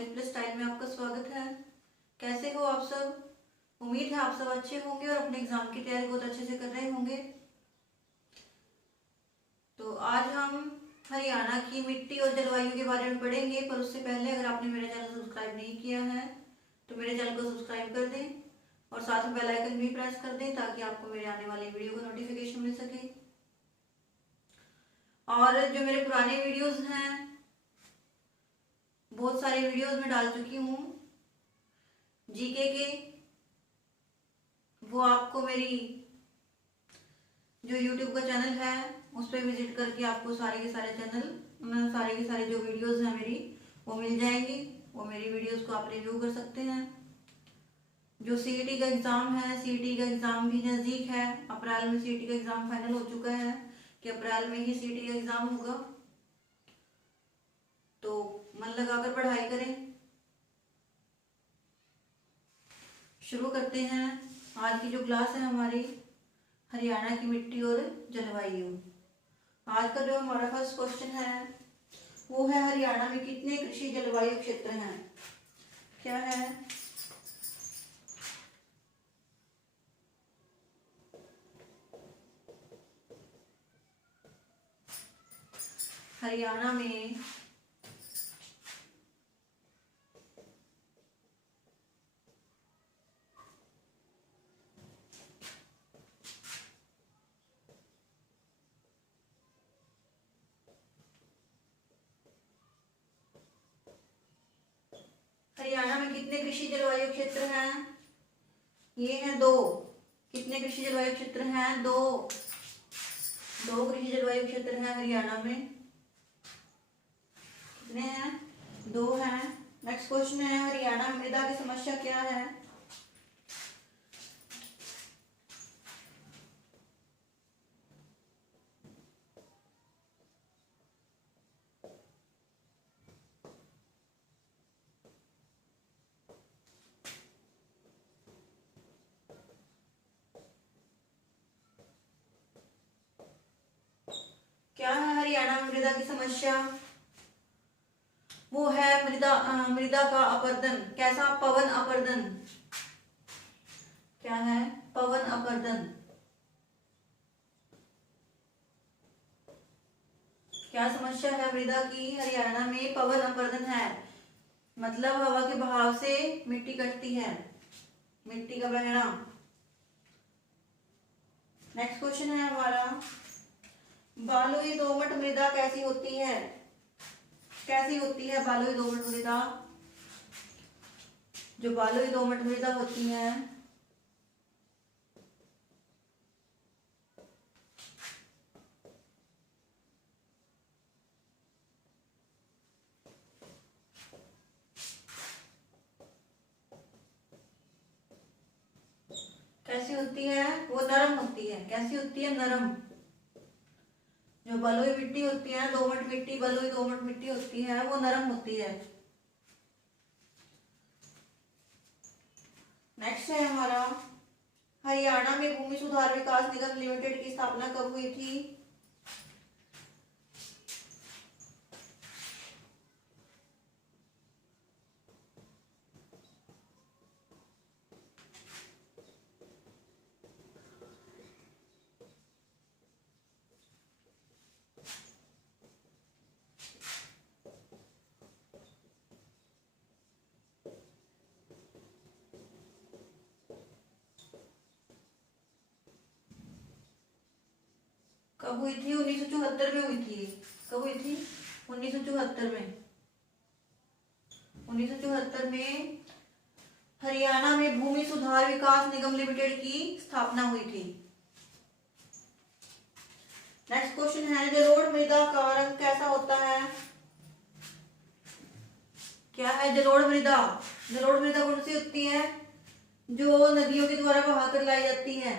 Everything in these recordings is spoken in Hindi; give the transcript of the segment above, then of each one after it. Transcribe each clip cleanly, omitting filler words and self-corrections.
नॉलेज प्लस टाइम में आपका स्वागत है। कैसे हो आप सब? उम्मीद है आप सब अच्छे होंगे और अपने एग्जाम की तैयारी बहुत अच्छे से कर रहे होंगे। तो आज हम हरियाणा की मिट्टी और जलवायु के बारे में पढ़ेंगे, पर उससे पहले अगर आपने मेरा चैनल सब्सक्राइब नहीं किया है तो मेरे चैनल को सब्सक्राइब कर दें और साथ में बेल आइकन भी प्रेस कर दें ताकि आपको मेरे आने वाली वीडियो का नोटिफिकेशन मिल सके। और जो मेरे पुराने वीडियोस हैं, बहुत सारे वीडियोस में डाल चुकी हूँ जीके के, वो आपको मेरी जो यूट्यूब का चैनल है उस पर विजिट करके आपको सारे के सारे सारे के सारे जो वीडियोस हैं मेरी वो मिल जाएंगी। वो मेरी वीडियोस को आप रिव्यू कर सकते हैं। जो सीईटी का एग्ज़ाम है, सीईटी का एग्ज़ाम भी नज़दीक है। अप्रैल में सीईटी का एग्ज़ाम फाइनल हो चुका है कि अप्रैल में ही सीईटी का एग्ज़ाम होगा, तो मन लगाकर पढ़ाई करें। शुरू करते हैं आज की जो क्लास है हमारी, हरियाणा की मिट्टी और जलवायु। आज का जो हमारा फर्स्ट क्वेश्चन है वो है, हरियाणा में कितने कृषि जलवायु क्षेत्र हैं? क्या है? हरियाणा में हरियाणा में कितने कृषि जलवायु क्षेत्र हैं? ये हैं दो। कितने कृषि जलवायु क्षेत्र हैं? दो। दो कृषि जलवायु क्षेत्र हैं हरियाणा में। कितने हैं? दो हैं। नेक्स्ट क्वेश्चन है, हरियाणा में मृदा की समस्या क्या है? क्या है हरियाणा में मृदा की समस्या? वो है मृदा का अपरदन। कैसा? पवन अपरदन। क्या है? पवन अपरदन। क्या समस्या है मृदा की? हरियाणा में पवन अपरदन है, मतलब हवा के बहाव से मिट्टी कटती है, मिट्टी का बहना। नेक्स्ट क्वेश्चन है हमारा, बलुई दोमट मृदा कैसी होती है? कैसी होती है बलुई दोमट मृदा? जो बलुई दोमट मृदा होती है कैसी होती है? वो नरम होती है। कैसी होती है? नरम। जो बलुई मिट्टी होती है, दोमट मिट्टी, बलुई दोमट मिट्टी होती है, वो नरम होती है। नेक्स्ट है हमारा, हरियाणा में भूमि सुधार विकास निगम लिमिटेड की स्थापना कब हुई थी? कब हुई थी? 1974 में हुई थी। कब हुई थी? 1974 में। 1974 में हरियाणा में भूमि सुधार विकास निगम लिमिटेड की स्थापना हुई थी। नेक्स्ट क्वेश्चन है, जलोढ़ मृदा का रंग कैसा होता है? क्या है जलोढ़ मृदा? जलोढ़ मृदा कौन सी होती है? जो नदियों के द्वारा बहाकर लाई जाती है।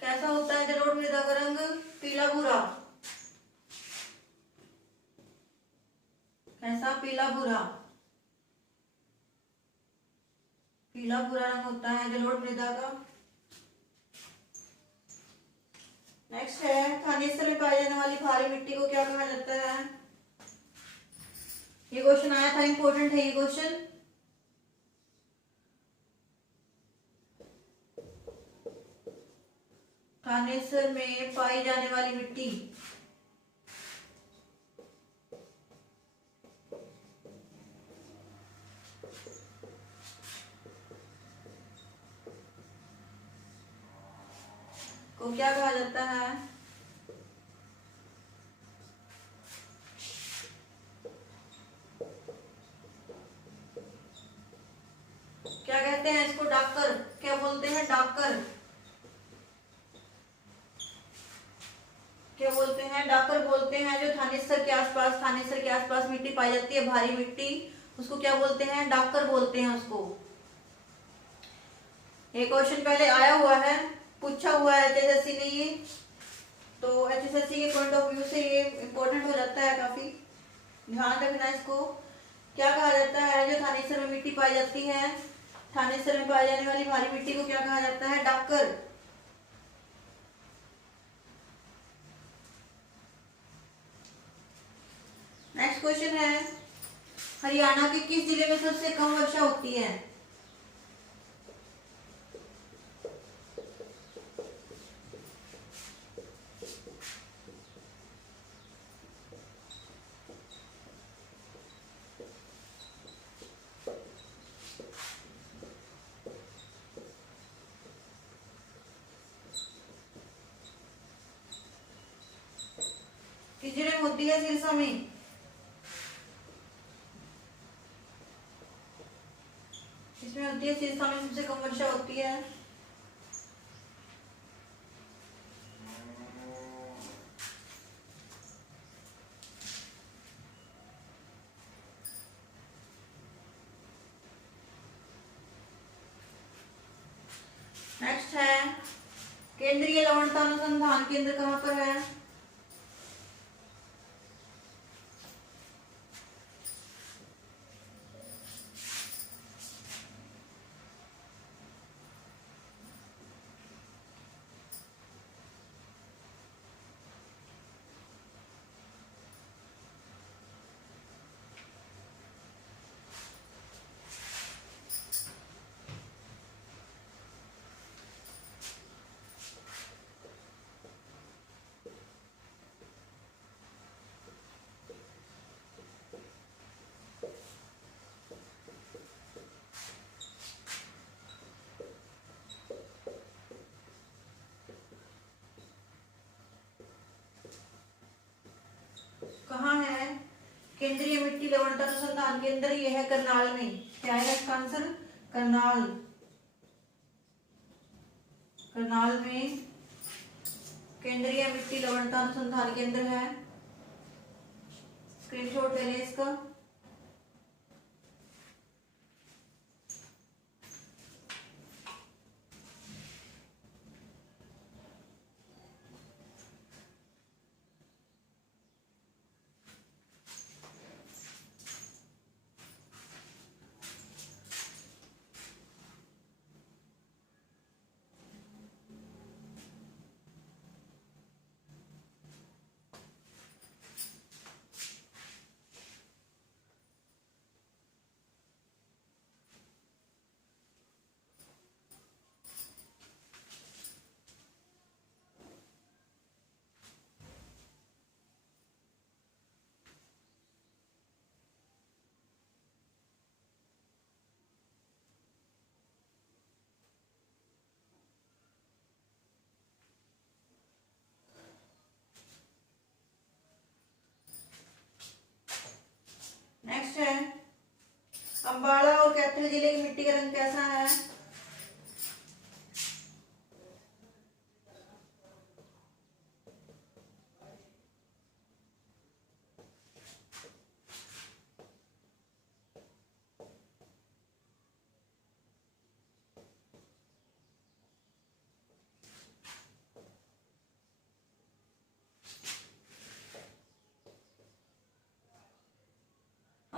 कैसा होता है जलोढ़ मृदा का रंग? पीला भूरा। ऐसा पीला भूरा, पीला भूरा रंग होता है जलोढ़ मृदा का। नेक्स्ट है, खनिज स्थल में पाई जाने वाली भारी मिट्टी को क्या कहा जाता है? ये क्वेश्चन आया था, इंपॉर्टेंट है ये क्वेश्चन। खनिज स्थल में पाई जाने वाली मिट्टी को क्या कहा जाता है? क्या कहते हैं इसको? डाकर। क्या बोलते हैं? डाकर। क्या बोलते हैं? डाकर बोलते हैं। जो थानेसर के आसपास मिट्टी पाई जाती है, भारी मिट्टी, उसको क्या बोलते हैं? डाकर बोलते हैं उसको। ये क्वेश्चन पहले आया हुआ है, पूछा हुआ है एचएसएससी ने ये, तो एचएसएससी के पॉइंट ऑफ व्यू से ये इंपॉर्टेंट हो जाता है काफी, ध्यान रखना इसको। क्या कहा जाता है? जो थानेसर में मिट्टी पाई जाती है, थानेसर में पाई जाने वाली भारी मिट्टी को क्या कहा जाता है? डाकर। नेक्स्ट क्वेश्चन है, हरियाणा के किस जिले में सबसे कम वर्षा होती है? किस जिले में होती है? सिरसा में। इसमें होती है, सिरसा में सबसे कम वर्षा होती है। नेक्स्ट है, केंद्रीय लवणता अनुसंधान केंद्र कहाँ पर है? कहाँ है केंद्रीय मिट्टी लवणता अनुसंधान केंद्र? यह है करनाल में। क्या है इसका आंसर? करनाल। करनाल में केंद्रीय मिट्टी लवणता अनुसंधान केंद्र है। स्क्रीनशॉट ले लें इसका।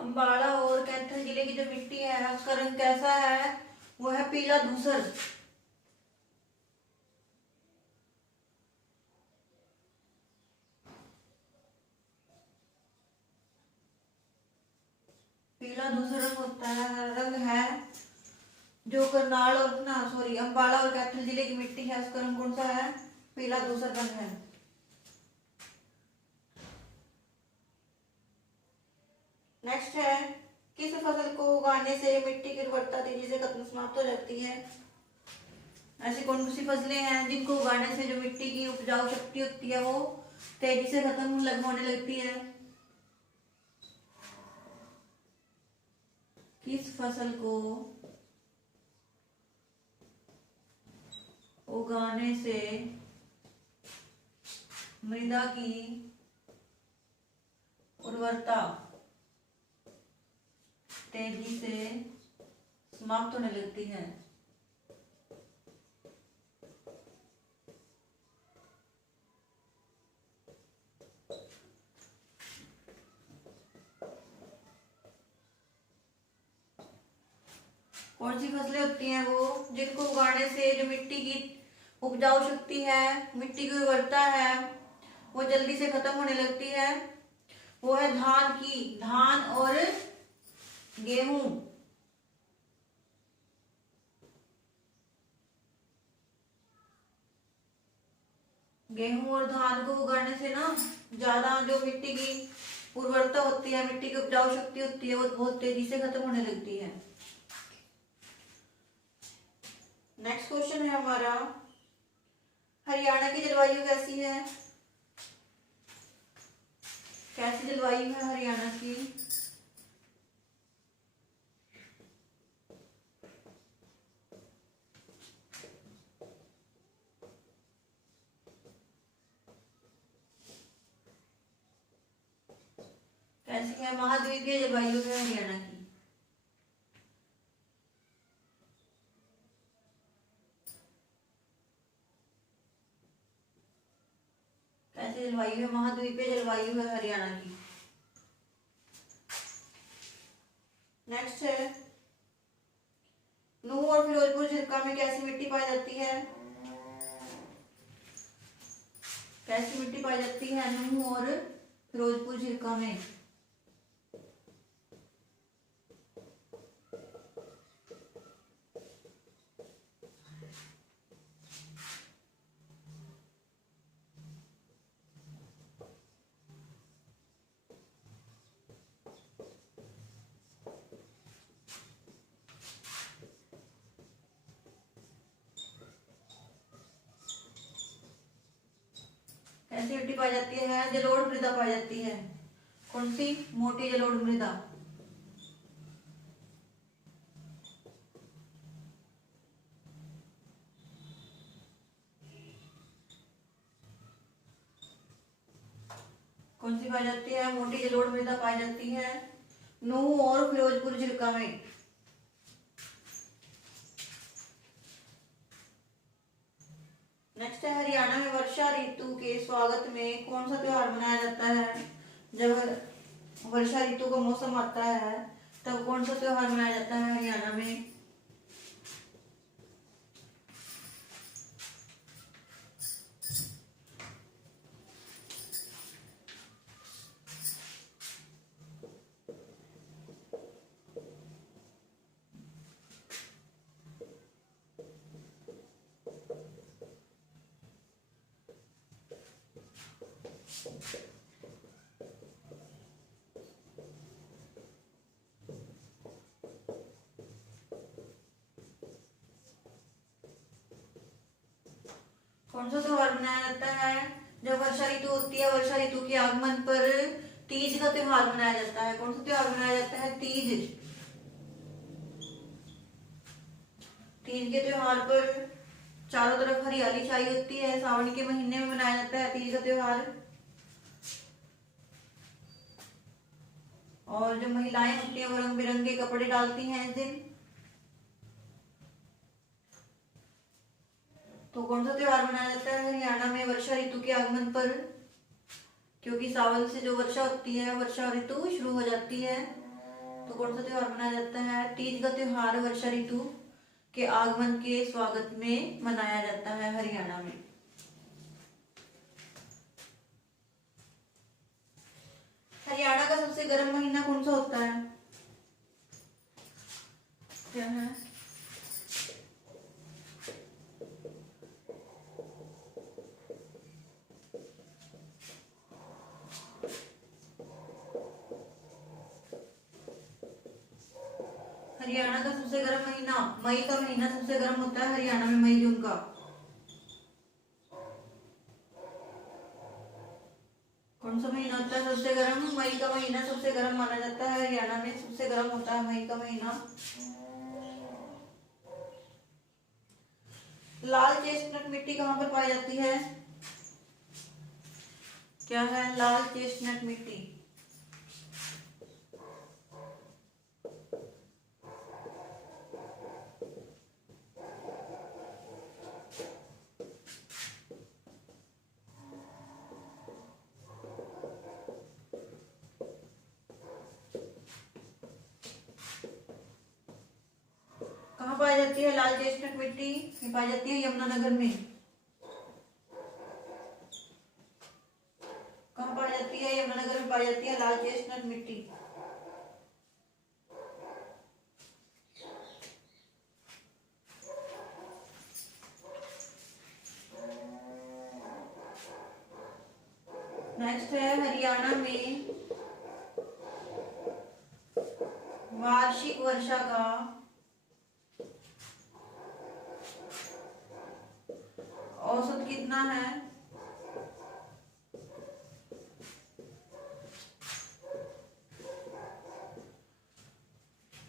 अम्बाला और कैथल जिले की जो मिट्टी है उसका रंग कैसा है? वो है पीला धूसर। पीला धूसर रंग होता है, रंग है। जो करनाल और ना सॉरी अम्बाला और कैथल जिले की मिट्टी है उसका रंग कौन सा है? पीला धूसर रंग है। नेक्स्ट है, किस फसल को उगाने से मिट्टी की उर्वरता तेजी से खत्म समाप्त हो जाती है? ऐसी कौन सी फसलें हैं जिनको उगाने से जो मिट्टी की उपजाऊ शक्ति होती है वो तेजी से खत्म होने लगती है? किस फसल को उगाने से मृदा की उर्वरता तेजी से समाप्त होने लगती है? कौन सी फसलें होती हैं वो जिनको उगाने से जो मिट्टी की उपजाऊ शक्ति है, मिट्टी की उर्वरता है, वो जल्दी से खत्म होने लगती है? वो है धान और गेहूं। गेहूं और धान को उगाने से ना ज्यादा जो मिट्टी की उर्वरता होती है, मिट्टी की उपजाऊ शक्ति होती है, वो बहुत तेजी से खत्म होने लगती है। नेक्स्ट क्वेश्चन है हमारा, हरियाणा की जलवायु कैसी है? कैसी जलवायु है हरियाणा की? कैसी है? महाद्वीपीय जलवायु है हरियाणा की। कैसी जलवायु है? महाद्वीपीय जलवायु है हरियाणा की। नेक्स्ट है, नूह और फिरोजपुर झिरका में कैसी मिट्टी पाई जाती है? कैसी मिट्टी पाई जाती है नूह और फिरोजपुर झिरका में? कैसी मिट्टी पाई जाती है? जलोढ़ मृदा पाई जाती है। कौन सी? मोटी जलोढ़ मृदा। कौन सी पाई जाती है? मोटी जलोढ़ मृदा पाई जाती है नूह और फिरोजपुर झिरका में। नेक्स्ट है, हरियाणा में वर्षा ऋतु के स्वागत में कौन सा त्योहार मनाया जाता है? जब वर्षा ऋतु का मौसम आता है तब कौन सा त्योहार मनाया जाता है हरियाणा में? कौन सा त्योहार मनाया जाता है जब वर्षा ऋतु होती है? वर्षा ऋतु के आगमन पर तीज का त्योहार मनाया जाता है। कौन सा त्योहार मनाया जाता है? तीज। तीज के त्योहार पर चारों तरफ हरियाली छाई होती है। सावन के महीने में मनाया जाता है तीज का त्योहार। और जो महिलाएं होती हैं वो रंग बिरंगे कपड़े डालती हैं इस दिन। तो कौन सा त्योहार मनाया जाता है हरियाणा में वर्षा ऋतु के आगमन पर? क्योंकि सावन से जो वर्षा होती है, वर्षा ऋतु शुरू हो जाती है, तो कौन सा त्योहार मनाया जाता है? तीज का त्योहार वर्षा ऋतु के आगमन के स्वागत में मनाया जाता है हरियाणा में। हरियाणा का सबसे गर्म महीना कौन सा होता है? क्या है? हरियाणा का सबसे गर्म महीना मई का महीना सबसे गर्म होता है हरियाणा में, मई जून का। कौन सा महीना होता है सबसे गर्म? मई का महीना सबसे गर्म माना जाता है हरियाणा में, सबसे गर्म होता है मई का महीना। लाल चेस्टनट मिट्टी कहाँ पर पाई जाती है? क्या है लाल चेस्टनट मिट्टी? कहाँ पाई जाती है लाल चेस्टनट मिट्टी? ये पाई जाती है यमुनानगर में। कहाँ पाई जाती है? यमुनानगर में पाई जाती है लाल चेस्टनट मिट्टी। नेक्स्ट है हरियाणा में वार्षिक वर्षा का औसत कितना है?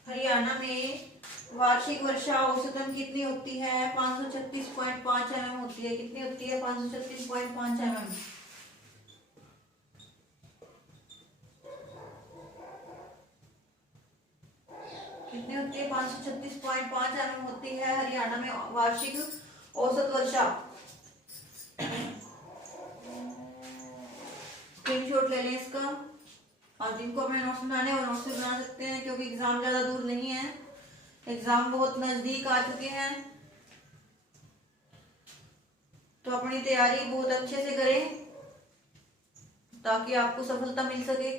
हरियाणा में वार्षिक वर्षा औसतन कितनी होती है? 536.5 mm होती है। कितनी होती है? 536.5 mm। कितनी होती है? 536.5 mm होती है हरियाणा में वार्षिक औसत वर्षा। स्क्रीनशॉट ले लें इसका, और जिनको अपने नोट्स बनाने और नोट्स भी बना सकते हैं, क्योंकि एग्जाम ज्यादा दूर नहीं है, एग्जाम बहुत नजदीक आ चुके हैं। तो अपनी तैयारी बहुत अच्छे से करें ताकि आपको सफलता मिल सके।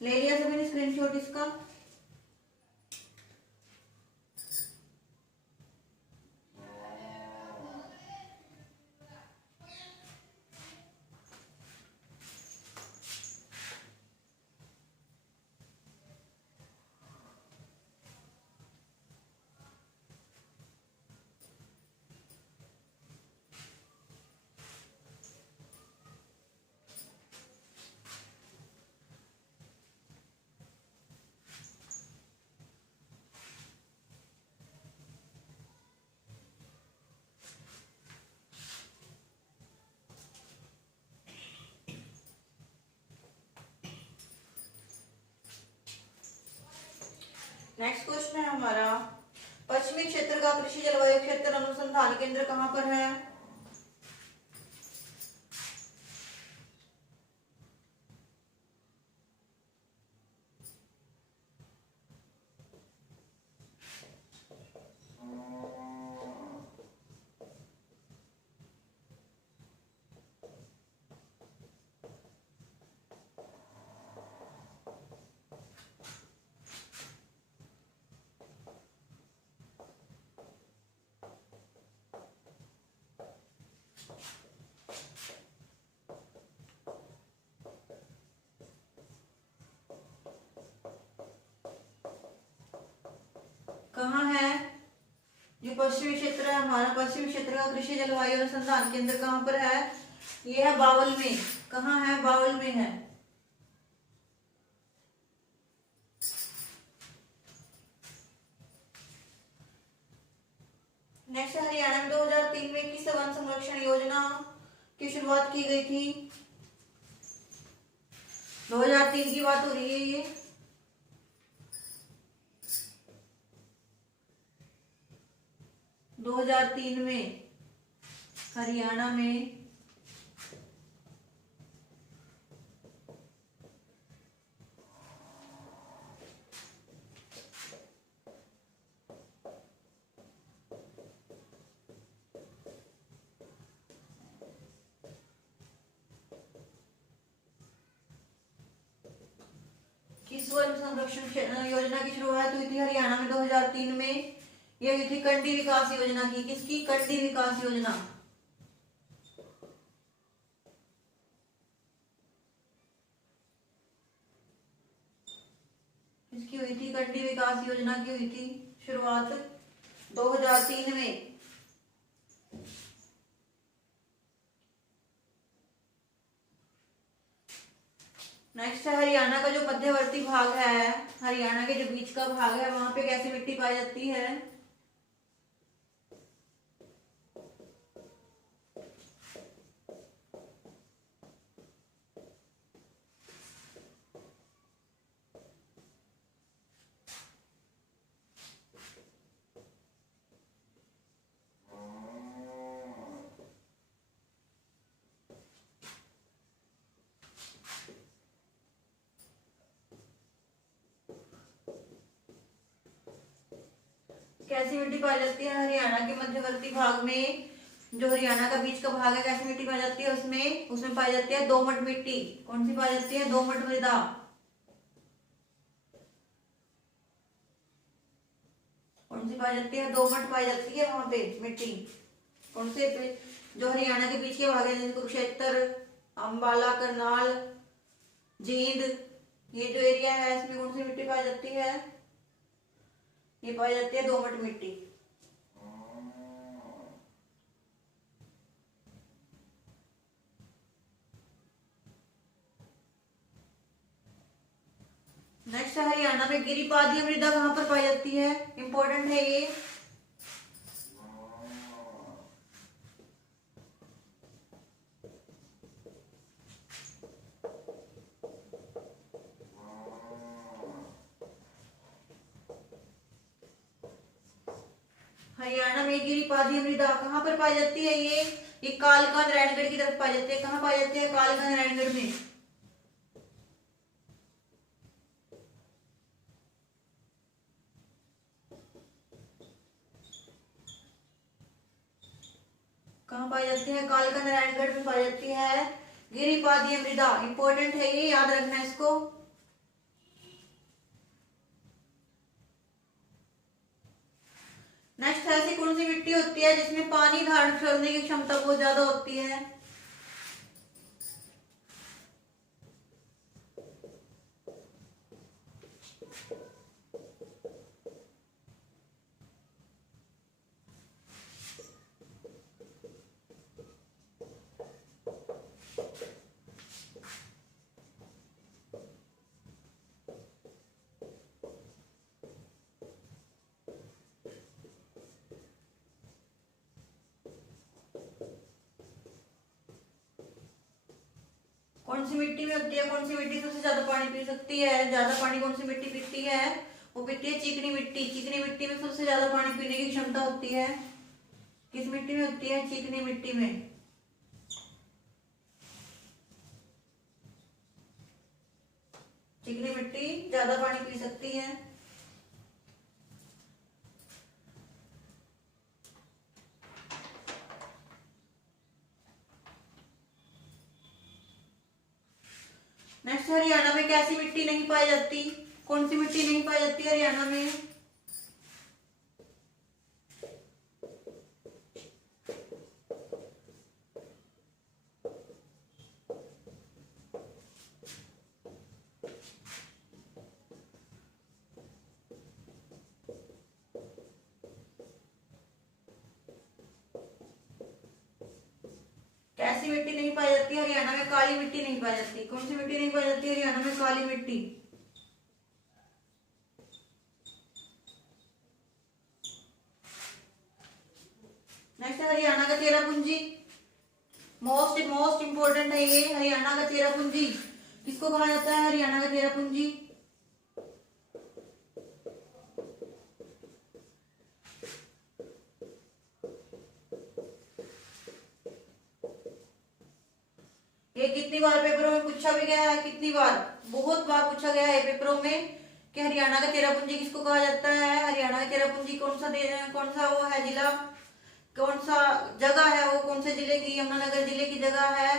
ले लिया सभी ने स्क्रीनशॉट इसका? नेक्स्ट क्वेश्चन है हमारा, पश्चिमी क्षेत्र का कृषि जलवायु क्षेत्र अनुसंधान केंद्र कहाँ पर है? कहाँ है जो पश्चिमी क्षेत्र है हमारा? पश्चिमी क्षेत्र का कृषि जलवायु अनुसंधान केंद्र कहाँ पर है? ये है बावल में। कहाँ है? बावल में है। नेक्स्ट हरियाणा में 2003 में किस वन संरक्षण योजना की शुरुआत की गई थी? 2003 की बात हो रही है ये। दो 2003 में हरियाणा में वन संरक्षण योजना की शुरुआत हुई थी हरियाणा में 2003 में। ये हुई थी कंडी विकास योजना की। किसकी? कंडी विकास योजना। किसकी हुई थी? कंडी विकास योजना की हुई थी शुरुआत 2003 में। नेक्स्ट है हरियाणा का जो मध्यवर्ती भाग है, हरियाणा के जो बीच का भाग है, वहां पे कैसी मिट्टी पाई जाती है? कैसी मिट्टी पाई जाती है हरियाणा के मध्यवर्ती भाग में? जो हरियाणा का बीच का भाग है, कैसी मिट्टी पाई जाती है उसमें पाई जाती है दोमट मिट्टी। कौन सी पाई जाती है? दोमट मृदा। कौन सी पाई जाती है? दोमट पाई जाती है वहां पे मिट्टी। कौन से? जो हरियाणा के बीच के भाग है, जैसे कुरुक्षेत्र, अंबाला, करनाल, जींद, ये जो एरिया है इसमें कौन सी मिट्टी पाई जाती है? ये पाई जाती है दोमट मिट्टी। नेक्स्ट हरियाणा में गिरिपादीय मृदा कहां पर पाई जाती है? इंपॉर्टेंट है ये। हरियाणा में गिरिपादीय मृदा कहां पर पाई जाती है? ये कालका नारायणगढ़ की तरफ पाई जाती है। कहां पाई जाती है? कालका नारायणगढ़ में। कहां पाई जाती है? कालका नारायणगढ़ में पाई जाती है गिरिपादीय मृदा। इंपॉर्टेंट है ये, याद रखना इसको। नेक्स्ट ऐसी कौन सी मिट्टी होती है जिसमें पानी धारण करने की क्षमता बहुत ज्यादा होती है? कौन सी मिट्टी में होती है? कौन सी मिट्टी सबसे ज्यादा पानी पी सकती है? ज्यादा पानी कौन सी मिट्टी पीती है? वो पीती है चिकनी मिट्टी। चिकनी मिट्टी में सबसे ज्यादा पानी पीने की क्षमता होती है। किस मिट्टी में होती है? चिकनी मिट्टी में। चिकनी मिट्टी ज्यादा पानी पी सकती है। नेक्स्ट हरियाणा में कैसी मिट्टी नहीं पाई जाती? कौन सी मिट्टी नहीं पाई जाती हरियाणा में? कैसी मिट्टी नहीं पाई जाती हरियाणा में? काली मिट्टी नहीं पाई जाती। कौन सी मिट्टी नहीं पाई जाती हरियाणा में? काली मिट्टी। नेक्स्ट हरियाणा का चेरापूंजी। मोस्ट मोस्ट इंपोर्टेंट है ये, हरियाणा का चेरापूंजी। किसको कहा जाता है हरियाणा का चेरापूंजी? ये कितनी बार पेपरों में पूछा भी गया है? कितनी बार? बहुत बार पूछा गया है पेपरों में कि हरियाणा का चेरापूंजी किसको कहा जाता है। हरियाणा का चेरापूंजी कौन सा वो है जिला, कौन सा जगह है वो, कौन से जिले की? यमुनानगर जिले की जगह है।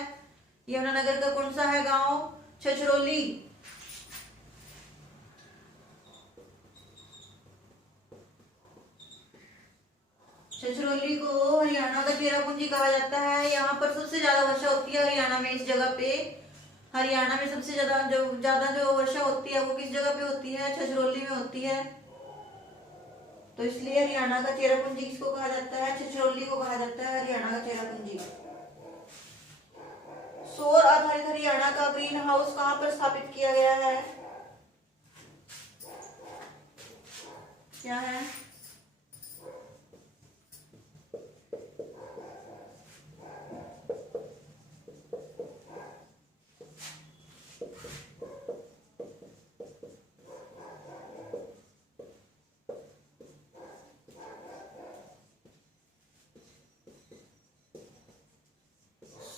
यमुनानगर का कौन सा है गांव? छछरौली। छछरौली को हरियाणा का चेरापूंजी कहा जाता है। यहाँ पर सबसे ज्यादा वर्षा होती है हरियाणा में। इस जगह पे हरियाणा में सबसे ज्यादा जो वर्षा होती है वो किस जगह पे होती है? छछरौली में होती है। तो इसलिए हरियाणा का चेरापूंजी किसको कहा जाता है? छछरौली को कहा जाता है हरियाणा का चेरापूंजी। सौर आधारित हरियाणा का ग्रीन हाउस कहाँ पर स्थापित किया गया है? क्या है?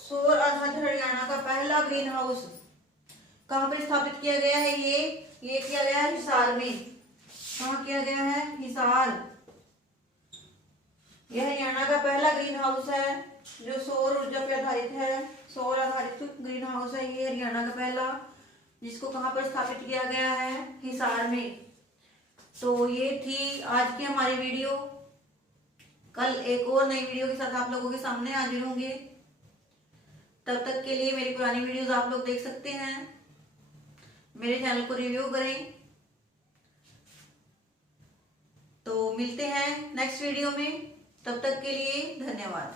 सौर आधारित हरियाणा का पहला ग्रीन हाउस कहाँ पर स्थापित किया गया है? ये किया गया है हिसार में। कहाँ किया गया है? हिसार। यह हरियाणा का पहला ग्रीन हाउस है जो सौर ऊर्जा पे आधारित है। सौर आधारित ग्रीन हाउस है ये हरियाणा का पहला, जिसको कहाँ पर स्थापित किया गया है? हिसार में। तो ये थी आज की हमारी वीडियो। कल एक और नई वीडियो के साथ आप लोगों के सामने हाजिर होंगे। तब तक के लिए मेरी पुरानी वीडियोस आप लोग देख सकते हैं। मेरे चैनल को रिव्यू करें। तो मिलते हैं नेक्स्ट वीडियो में। तब तक के लिए धन्यवाद।